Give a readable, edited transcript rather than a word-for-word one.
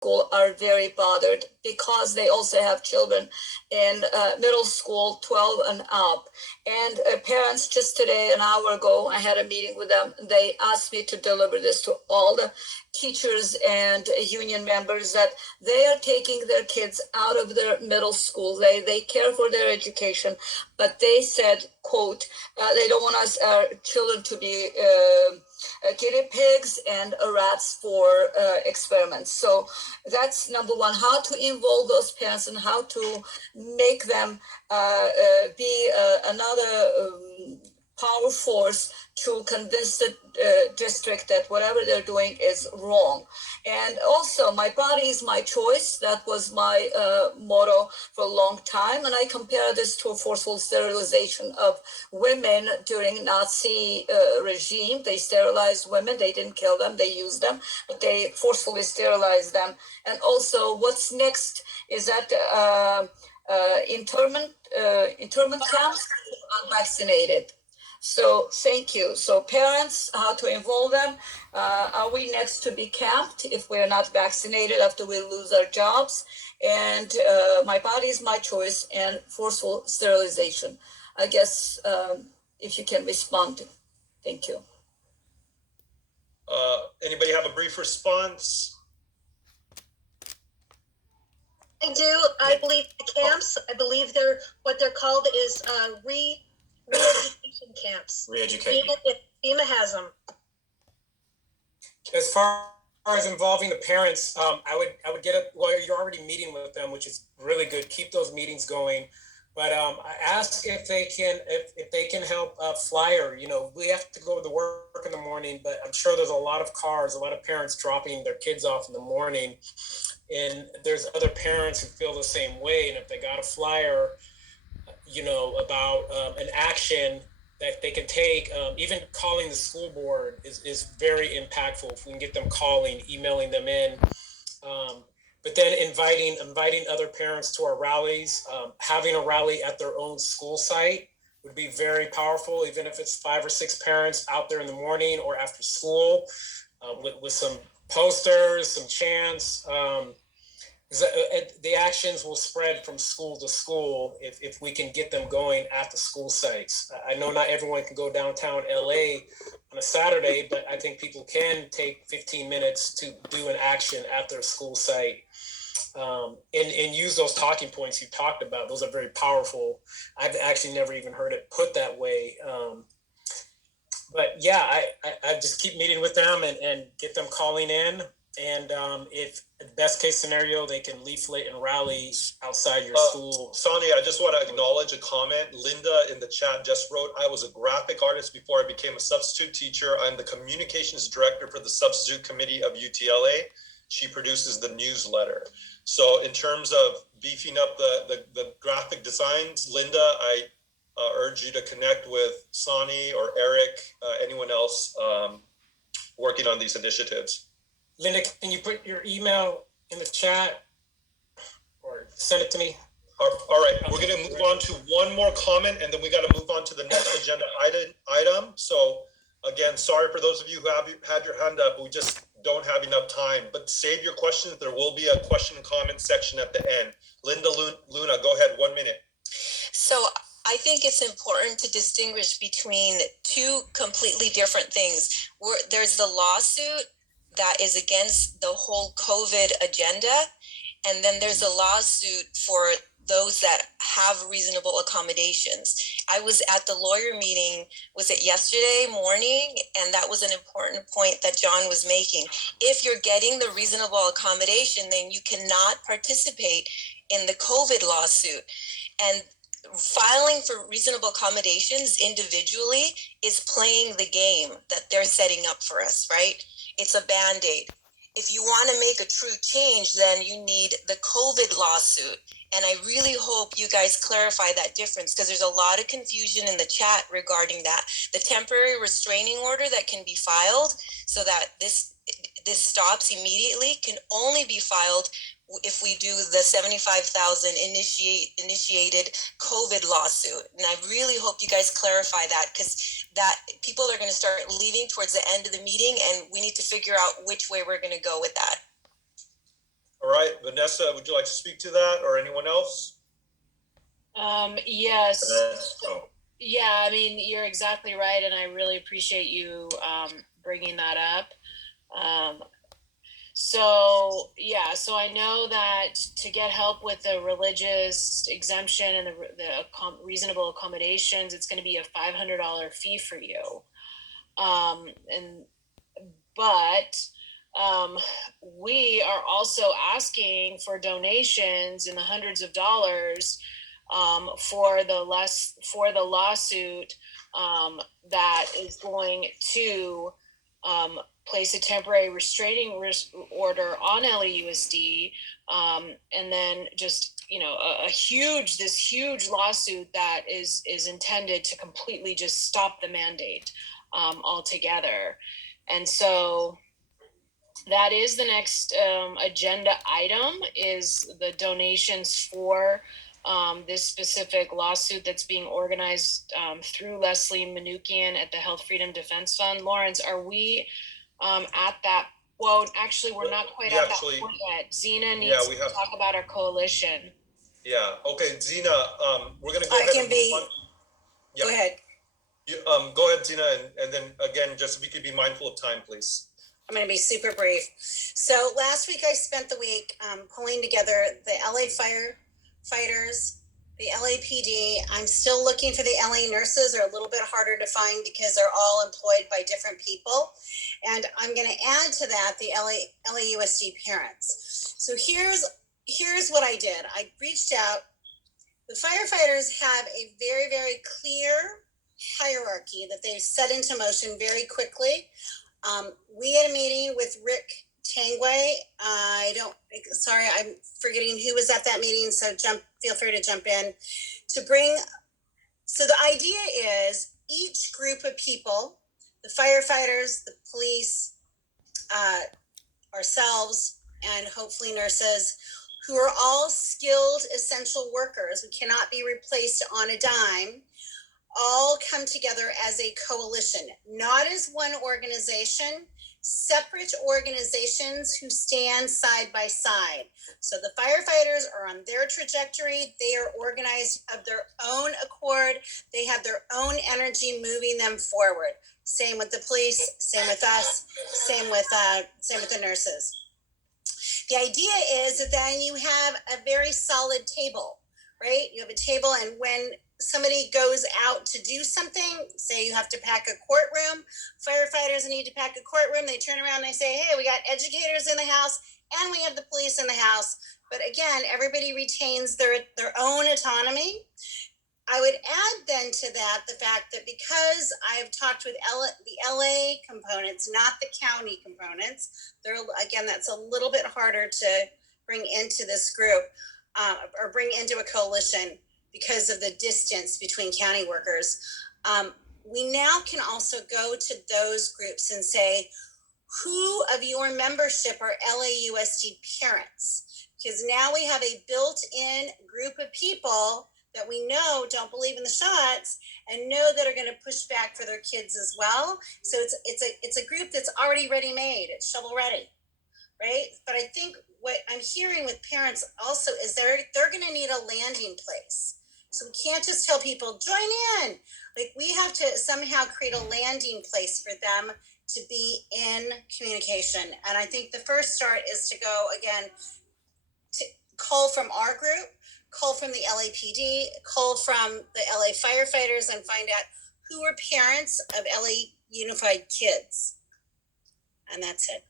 school are very bothered because they also have children in middle school 12 and up. And parents, just today, an hour ago, I had a meeting with them. They asked me to deliver this to all the teachers and union members that they are taking their kids out of their middle school. They care for their education, but they said, quote, they don't want us, our children to be guinea pigs and rats for experiments. So that's number one, how to involve those parents and how to make them be another power force to convince the district that whatever they're doing is wrong. And also, my body is my choice. That was my motto for a long time. And I compare this to a forceful sterilization of women during Nazi regime. They sterilized women. They didn't kill them. They used them, but they forcefully sterilized them. And also, what's next is that internment camps unvaccinated. So thank you. So parents, how to involve them? Are we next to be camped if we're not vaccinated after we lose our jobs? And my body is my choice and forceful sterilization. I guess if you can respond. Thank you. Anybody have a brief response? I do. I believe the camps, I believe what they're called is re-education camps. Re-education. FEMA has them. As far as involving the parents, I would get up. Well, you're already meeting with them, which is really good. Keep those meetings going. But I ask if they can help flyer. You know, we have to go to work in the morning, but I'm sure there's a lot of cars, a lot of parents dropping their kids off in the morning, and there's other parents who feel the same way. And if they got a flyer, you know, about an action that they can take, even calling the school board is very impactful. If we can get them calling, emailing them in. But then inviting other parents to our rallies, having a rally at their own school site would be very powerful, even if it's 5 or 6 parents out there in the morning or after school, with some posters, some chants. The actions will spread from school to school if we can get them going at the school sites. I know not everyone can go downtown LA on a Saturday, but I think people can take 15 minutes to do an action at their school site, and use those talking points you talked about. Those are very powerful. I've actually never even heard it put that way. But yeah, I just keep meeting with them and get them calling in. And if best case scenario, they can leaflet and rally outside your school. Sonny, I just want to acknowledge a comment. Linda in the chat just wrote, I was a graphic artist before I became a substitute teacher. I'm the communications director for the substitute committee of UTLA. She produces the newsletter. So in terms of beefing up the graphic designs, Linda, I urge you to connect with Sonny or Eric, anyone else working on these initiatives. Linda, can you put your email in the chat or send it to me? All right, we're going to move on to one more comment, and then we got to move on to the next agenda item. So again, sorry for those of you who have had your hand up. We just don't have enough time, but save your questions. There will be a question and comment section at the end. Linda Luna, go ahead, 1 minute. So I think it's important to distinguish between two completely different things. There's the lawsuit that is against the whole COVID agenda, and then there's a lawsuit for those that have reasonable accommodations. I was at the lawyer meeting, was it yesterday morning? And that was an important point that John was making. If you're getting the reasonable accommodation, then you cannot participate in the COVID lawsuit. And filing for reasonable accommodations individually is playing the game that they're setting up for us, right? It's a Band-Aid. If you want to make a true change, then you need the COVID lawsuit. And I really hope you guys clarify that difference, because there's a lot of confusion in the chat regarding that. The temporary restraining order that can be filed so that this stops immediately can only be filed if we do the 75,000 initiated COVID lawsuit. And I really hope you guys clarify that, because that people are going to start leaving towards the end of the meeting, and we need to figure out which way we're going to go with that. Vanessa, would you like to speak to that, or anyone else? Yes. Oh. Yeah, I mean, you're exactly right, and I really appreciate you bringing that up. So I know that to get help with the religious exemption and the reasonable accommodations, it's going to be a $500 fee for you. But we are also asking for donations in the hundreds of dollars for the lawsuit that is going to place a temporary restraining order on LAUSD, and then just this huge lawsuit that is intended to completely just stop the mandate altogether. And so that is the next agenda item, is the donations for this specific lawsuit that's being organized through Leslie Manukian at the Health Freedom Defense Fund. Lawrence, are we at that? Well, actually, we're not quite at that point yet. Zena needs to talk about our coalition. Yeah. Okay, Zena. We're gonna go ahead. Go ahead. Go ahead, Zena, and then again, just if you could be mindful of time, please. I'm going to be super brief. So last week I spent the week pulling together the LA firefighters, the LAPD. I'm still looking for the LA nurses. They're a little bit harder to find because they're all employed by different people. And I'm going to add to that the LAUSD parents. So here's what I did. I reached out. The firefighters have a very, very clear hierarchy that they've set into motion very quickly. We had a meeting with Rick Tangway. Sorry, I'm forgetting who was at that meeting, so feel free to jump in. So the idea is each group of people, the firefighters, the police, ourselves, and hopefully nurses, who are all skilled essential workers, we cannot be replaced on a dime, all come together as a coalition, not as one organization, separate organizations who stand side by side. So the firefighters are on their trajectory. They are organized of their own accord. They have their own energy moving them forward. Same with the police, same with us, same with the nurses. The idea is that then you have a very solid table, right? You have a table, and when somebody goes out to do something, say you have to pack a courtroom, firefighters need to pack a courtroom, they turn around and they say, hey, we got educators in the house and we have the police in the house. But again, everybody retains their own autonomy. I would add then to that the fact that because I've talked with the LA components, not the county components, that's a little bit harder to bring into this group or bring into a coalition because of the distance between county workers. We now can also go to those groups and say, who of your membership are LAUSD parents? Because now we have a built-in group of people that we know don't believe in the shots and know that are going to push back for their kids as well. So it's a group that's already ready-made. It's shovel ready, right? But I think what I'm hearing with parents also is they're going to need a landing place. So we can't just tell people join in. Like, we have to somehow create a landing place for them to be in communication. And I think the first start is to go again to call from our group, call from the LAPD, call from the LA firefighters, and find out who are parents of LA Unified kids. And that's it.